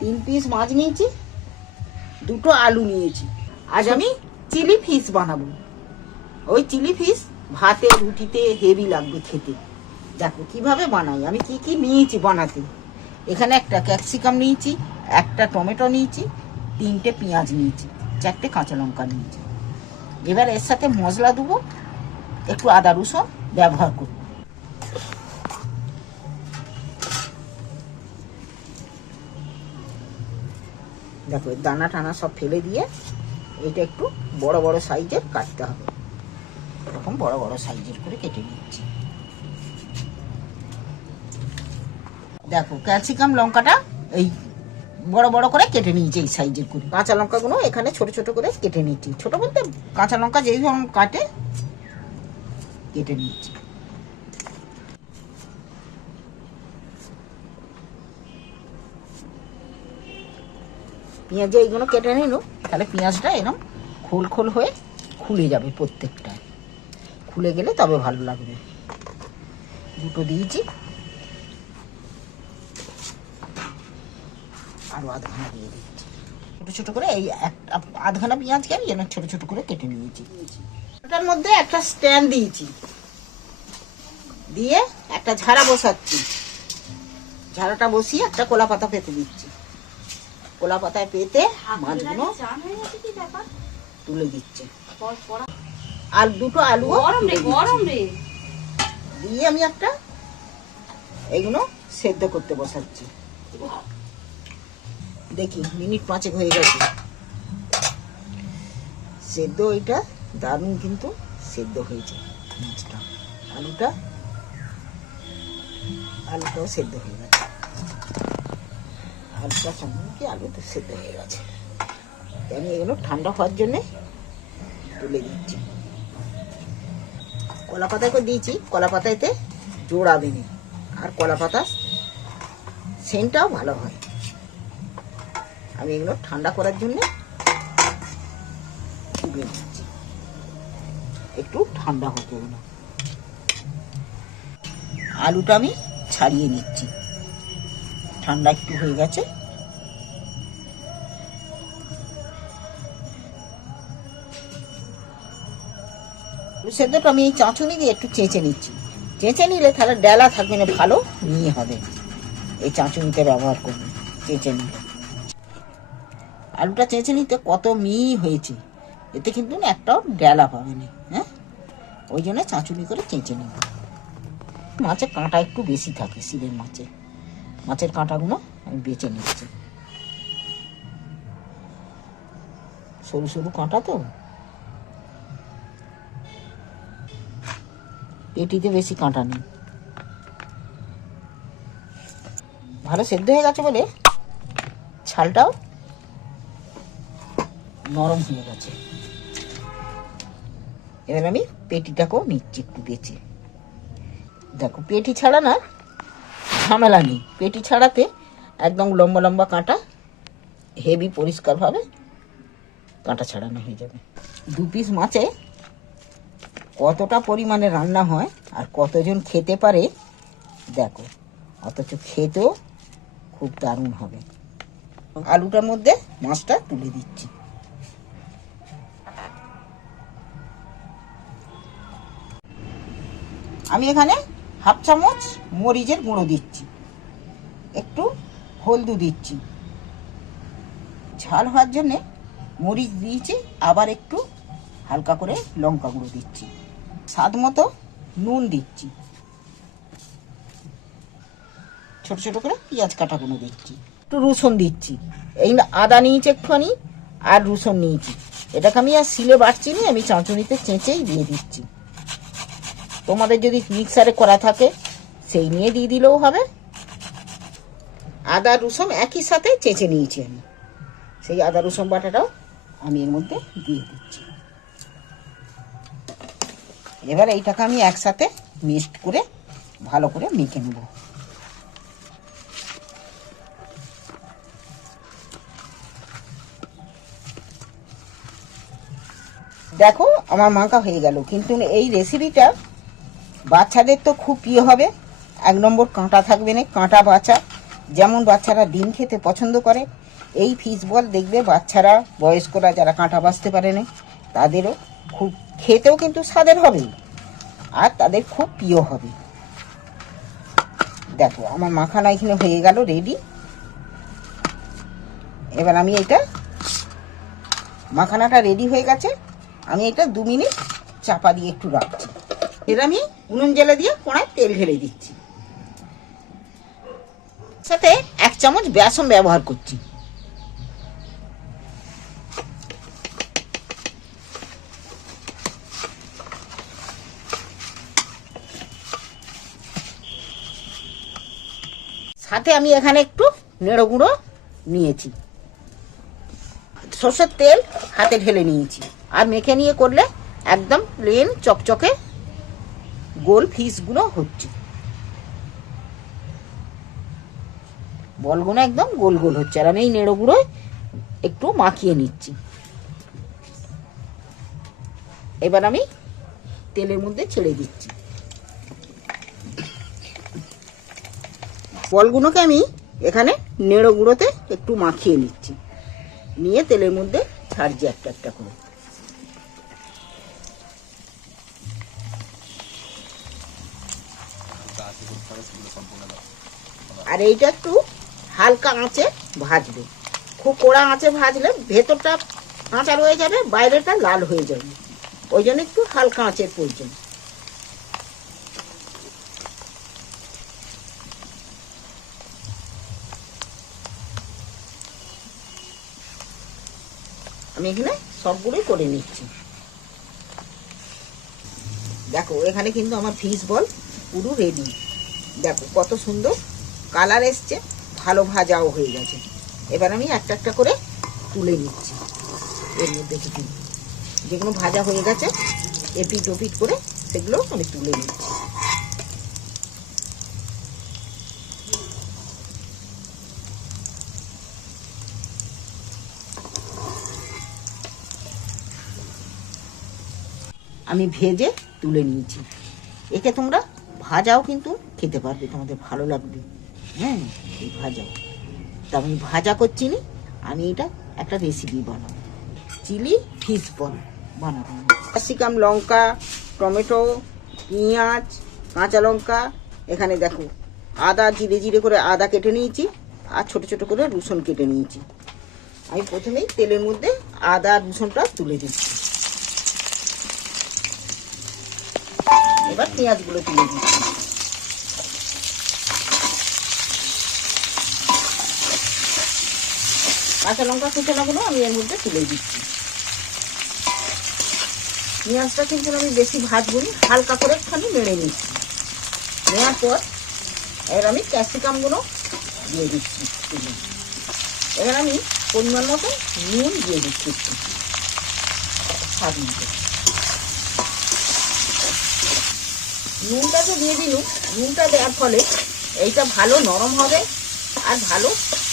তিন পিস মাছ নিয়েছি, দুটো আলু নিয়েছি। আজ আমি চিলি ফিশ বানাবো। ওই চিলি ফিশ ভাতে, রুটিতে হেভি লাগবে খেতে। দেখো, কীভাবে বানাই? আমি কি কি নিয়েছি বানাতে? এখানে একটা ক্যাপসিকাম নিয়েছি, একটা টমেটো নিয়েছি, তিনটে পেঁয়াজ নিয়েছি, চারটে কাঁচা লঙ্কা নিয়েছি। এবার এর সাথে মশলা দেবো, একটু আদা রসুন ব্যবহার করব। দেখো, দানা টানা সব ফেলে দিয়ে এটা একটু বড় বড় সাইজের কাটতে হবে। এরকম বড় বড় সাইজের করে কেটে নিচ্ছি। দেখো ক্যাপসিকাম লঙ্কাটা এই বড় বড় করে কেটে নিয়েছি এই সাইজের করে। কাঁচা লঙ্কাগুলো এখানে ছোট ছোট করে কেটে নিচ্ছি। ছোট বলতে কাঁচা লঙ্কা যেই ধরুন কাটে, কেটে নিচ্ছি। পেঁয়াজ এইগুলো কেটে নিল, তাহলে পেঁয়াজটা এরকম খোল খোল হয়ে খুলে যাবে প্রত্যেকটা খুলে গেলে তবে ভালো লাগবে। দুটো দিয়েছি। আরও আধখানা দিয়ে দিচ্ছি। ছোটো ছোটো করে এই একটা আধখানা পেঁয়াজকে আমি যেন ছোটো ছোটো করে কেটে নিয়েছি। ওটার মধ্যে একটা স্ট্যান্ড দিয়েছি। দিয়ে একটা ঝাড়া বসাচ্ছি। ঝাড়াটা বসিয়ে একটা কলা পাতা পেতে দিচ্ছি। কলা পাতায় পেতে মাছগুলো তুলে দিচ্ছে। আর দুটো আলু গরম রে। দিয়ে আমি একটা এগুলো সেদ্ধ করতে বসাচ্ছি। দেখি মিনিট পাঁচেক হয়ে গেছে। সেদ্ধ এটা দারুণ কিন্তু সেদ্ধ হয়েছে মাছটা। আলুটা আলুটাও সেদ্ধ হয়ে গেছে। আলুটা কি আলু তো সেদ্ধ হয়ে গেছে। আমি এগুলো ঠান্ডা হওয়ার জন্যে তুলে দিচ্ছি। কলা পাতায় দিয়েছি কলা পাতাইতে জোড়া দেনি আর কলা পাতা সেন্টটাও ভালো হয়। আমি এগুলো ঠান্ডা করার জন্যে তুলে দিচ্ছি। একটু ঠান্ডা হতে ওগুলো আলুটা আমি ছাড়িয়ে নিচ্ছি। ঠান্ডা একটু হয়ে গেছে। সেদ্ধটা আমি এই চাঁচুনি দিয়ে একটু চেঁচে নিচ্ছি। চেঁচে নিলে তাহলে ডেলা থাকবে না, ভালো নিয়ে হবে। এই চাঁচুনিতে ব্যবহার করবে, চেঁচে নিলে। আলুটা চেঁচে নিতে কত মিহি হয়েছে, এতে কিন্তু না একটাও ডেলা পাবে না হ্যাঁ? ওই জন্য চাঁচুনি করে চেঁচে নিব। মাছের কাঁটা একটু বেশি থাকে, শিলের মাছে। মাছের কাঁটাগুলো আমি বেছে নিচ্ছি। সরু সরু কাঁটা তো। পেটিতে বেশি কাঁটা নেই। ভালো সেদ্ধ হয়ে গেছে বলে ছালটাও নরম হয়ে গেছে। এবার আমি পেটিটাকেও নিচ্ছি একটু বেছে দেখো, পেটি ছাড়া না ঝামেলা নেই। পেটি ছাড়াতে একদম লম্বা লম্বা কাঁটা হেভি পরিষ্কারভাবে কাঁটা ছাড়ানো হয়ে যাবে। দু পিস মাছে কতটা পরিমাণে রান্না হয় আর কতজন খেতে পারে, দেখো। অথচ খেতেও খুব দারুণ হবে। আলুটার মধ্যে মাছটা তুলে দিচ্ছি। আমি এখানে হাফ চামচ মরিচের গুঁড়ো দিচ্ছি। একটু হলদু দিচ্ছি। ঝাল হওয়ার জন্যে মরিচ দিয়েছি, আবার একটু হালকা করে লঙ্কা গুঁড়ো দিচ্ছি। স্বাদ মতো নুন দিচ্ছি। ছোট ছোট করে পেঁয়াজ কাটাগুলো দিচ্ছি। একটু রসুন দিচ্ছি। এই আদা নিয়েছি একটুখানি আর রসুন নিয়েছি। এটাকে আমি আর শিলে বাটছি নি, আমি চাঁচুনিতে চেঁচেই দিয়ে দিচ্ছি। তোমাদের যদি মিক্সারে করা থাকে, সেই নিয়ে দিয়ে দিলেও হবে। আদা, রসুন একই সাথে চেঁচে নিয়েছি আমি। সেই আদা, রসুন বাটাটাও আমি এর মধ্যে দিয়ে দিচ্ছি। এবার এইটাকে আমি একসাথে মিক্সড করে, ভালো করে মেখে নেব। দেখো, আমার মাখা হয়ে গেল। কিন্তু এই রেসিপিটা বাচ্চাদের তো খুব প্রিয় হবে। এক নম্বর কাঁটা থাকবে না, কাঁটা বাচ্চা। যেমন বাচ্চারা ডিম খেতে পছন্দ করে, এই ফিশ বল দেখবে বাচ্চারা, বয়স্করা যারা কাঁটা বাঁচতে পারে না, তাদেরও খুব খেতেও কিন্তু স্বাদের হবে। আর তাদের খুব প্রিয় হবে। দেখো, আমার মাখানা এখানে হয়ে গেল রেডি এবার আমি এটা, মাখানাটা রেডি হয়ে গেছে। আমি এটা দু মিনিট চাপা দিয়ে একটু রাখছি। এর আমি উনুন জেলে দিয়ে কোড়ায় তেল ঢেলে দিচ্ছি। সাথে এক চামচ বেসন ব্যবহার করছি। সাথে আমি এখানে একটু নেড়ো গুঁড়ো নিয়েছি। সর্ষের তেল হাতে ঢেলে নিয়েছি। আর মেখে নিয়ে করলে একদম প্লেন চকচকে গোল ফিসগুলো হচ্ছে। বলগুলো একদম গোল গোল হচ্ছে, আর আমি এই নেড়ো গুঁড়ো একটু মাখিয়ে নিচ্ছি। এবার আমি তেলের মধ্যে ছেড়ে দিচ্ছি। বলগুলোকে আমি এখানে নেড়ো গুঁড়োতে একটু মাখিয়ে নিচ্ছি। নিয়ে তেলের মধ্যে ছাড়ছি একটা একটা করে। আর এইটা একটু হালকা আঁচে ভাজবে। খুব কড়া আঁচে ভাজলে ভেতরটা কাঁচা রয়ে যাবে, বাইরেটা লাল হয়ে যাবে। ওই জন্য একটু হালকা আঁচের প্রয়োজন। আমি এখানে সবগুলোই করে নিচ্ছি। দেখো, এখানে কিন্তু আমার ফিশ বল পুরো রেডি দেখো, কত সুন্দর কালার এসছে, ভালো ভাজাও হয়ে গেছে। এবার আমি একটা একটা করে তুলে নিচ্ছি। এর মধ্যে থেকে যেগুলো ভাজা হয়ে গেছে এপিট ওপিট করে সেগুলো আমি তুলে নিচ্ছি। আমি ভেজে তুলে নিয়েছি। একে তোমরা ভাজাও কিন্তু খেতে পারবে, তোমাদের ভালো লাগবে। হ্যাঁ এই ভাজাও তা আমি ভাজা করছি নি, আমি এটা একটা রেসিপি বানাবো। চিলি ফিশ বল বানাবো ক্যাপসিকাম, লঙ্কা, টমেটো, পেঁয়াজ, কাঁচা লঙ্কা, এখানে দেখো, আদা জিরে জিরে করে আদা কেটে নিয়েছি, আর ছোট ছোট করে রসুন কেটে নিয়েছি। আমি প্রথমেই তেলের মধ্যে আদা আর রসুনটা তুলে দিচ্ছি। এবার পেঁয়াজগুলো তুলে দিচ্ছি। কাঁচা লঙ্কা কুচানোগুলো আমি এর মধ্যে তুলে দিচ্ছি। পেঁয়াজটা কিন্তু আমি বেশি ভাজবো না, হালকা করে একটুখানি নেড়ে নিচ্ছি। নেওয়ার পর এবার আমি ক্যাপসিকামগুলো দিয়ে দিচ্ছি। এবার আমি পরিমাণ মতো নুন দিয়ে দিচ্ছি একটু। স্বাদ মতো। নুনটা তো দিয়ে দিলুম, নুনটা দেওয়ার ফলে এইটা ভালো নরম হবে আর ভালো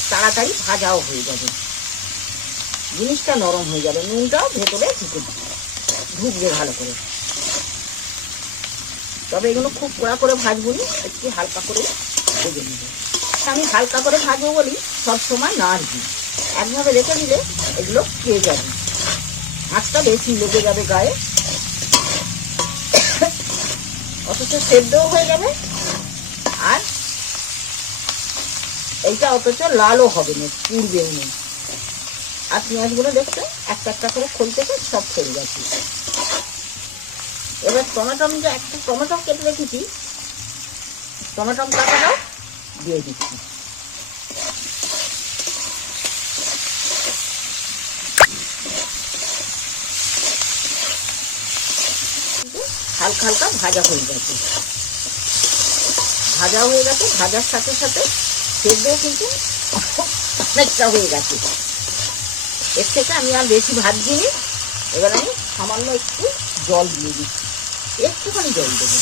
তাড়াতাড়ি ভাজাও হয়ে যাবে। জিনিসটা নরম হয়ে যাবে, নুনটাও ভেতরে ঢুকে ঢুকবে ভালো করে। তবে এগুলো খুব কড়া করে ভাজবো নি, একটু হালকা করে ভেজে নেব। আমি হালকা করে ভাজবো বলি, সব সময় নাড়বি একভাবে রেখে দিলে এগুলো খেয়ে যাবে। আঁচটা বেশি লেগে যাবে গায়ে। অথচ সেদ্ধও হয়ে যাবে। আর এইটা অথচ লালও হবে না, পুড়বেও না। আর পেঁয়াজগুলো দেখতে, একটা একটা করে খোলতেছে, সব ফেলে যাচ্ছে এবার টমেটো আমি যে একটা টমেটো কেটে রেখেছি টমেটো কাটাটাও দিয়ে দিচ্ছি। হালকা হালকা ভাজা হয়ে গেছে। ভাজা হয়ে গেছে, ভাজার সাথে সাথে সেদ্ধও কিন্তু অনেকটা হয়ে গেছে। এর থেকে আমি আর বেশি ভাজছি নি এবার আমি সামান্য একটু জল দিয়ে দিচ্ছি। একটুখানি জল দেবো।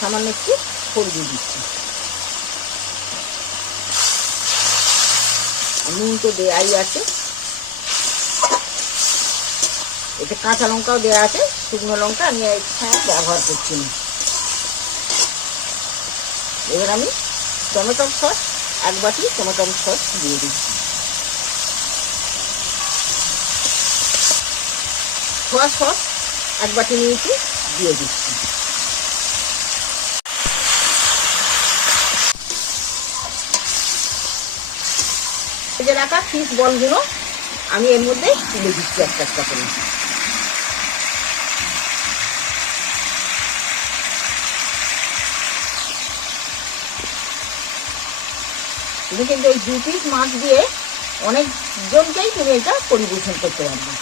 সামান্য একটু দিয়ে দিচ্ছি। নুন তো দেয়াই আছে। এতে কাঁচা লঙ্কাও দেওয়া আছে। শুকনো লঙ্কা আমি এখানে ব্যবহার করছি না। এবার আমি টমেটো সস, এক বাটি টমেটো সস দিয়ে দিচ্ছি। সোয়া সস এক বাটি নিয়েছি, দিয়ে দিচ্ছি। যে রাখা ফিশ বলগুলো আমি এর মধ্যে তুলে দিচ্ছি একটা একটা করে। তুমি কিন্তু এই দু পিস মাছ দিয়ে অনেক জনকেই তুমি এটা পরিবেশন করতে পারবে।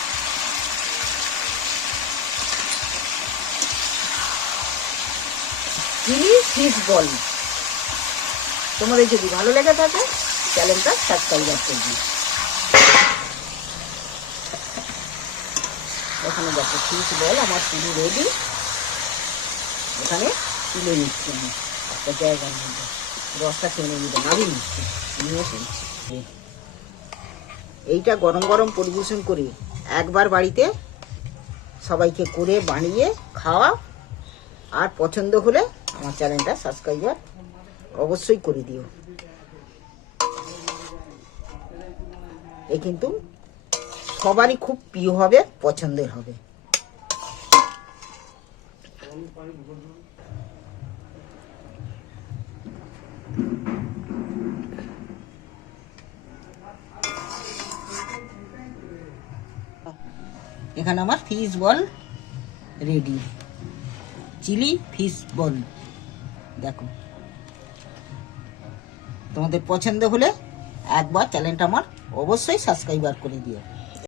Chilli fish ball. তোমাদের যদি ভালো লেগে থাকে, চ্যানেলটা সাবস্ক্রাইব করবে এখানে দেখো ফিশ বল আমার পুরো রেডি এখানে তুলে নিচ্ছি আমি। একটা জায়গার মধ্যে। রসটা টেনে নিতে নাবি নিচ্ছি। এইটা গরম গরম পরিবেশন করে। একবার বাড়িতে সবাইকে করে বানিয়ে খাওয়া আর পছন্দ হলে আমার চ্যানেলটা সাবস্ক্রাইবার অবশ্যই করে দিও। এ কিন্তু সবারই খুব প্রিয় হবে, পছন্দের হবে। এখানে আমার fish ball ready chilli fish ball দেখো। তোমাদের পছন্দ হলে একবার চ্যানেলটা আমার অবশ্যই সাবস্ক্রাইবার করে দিও।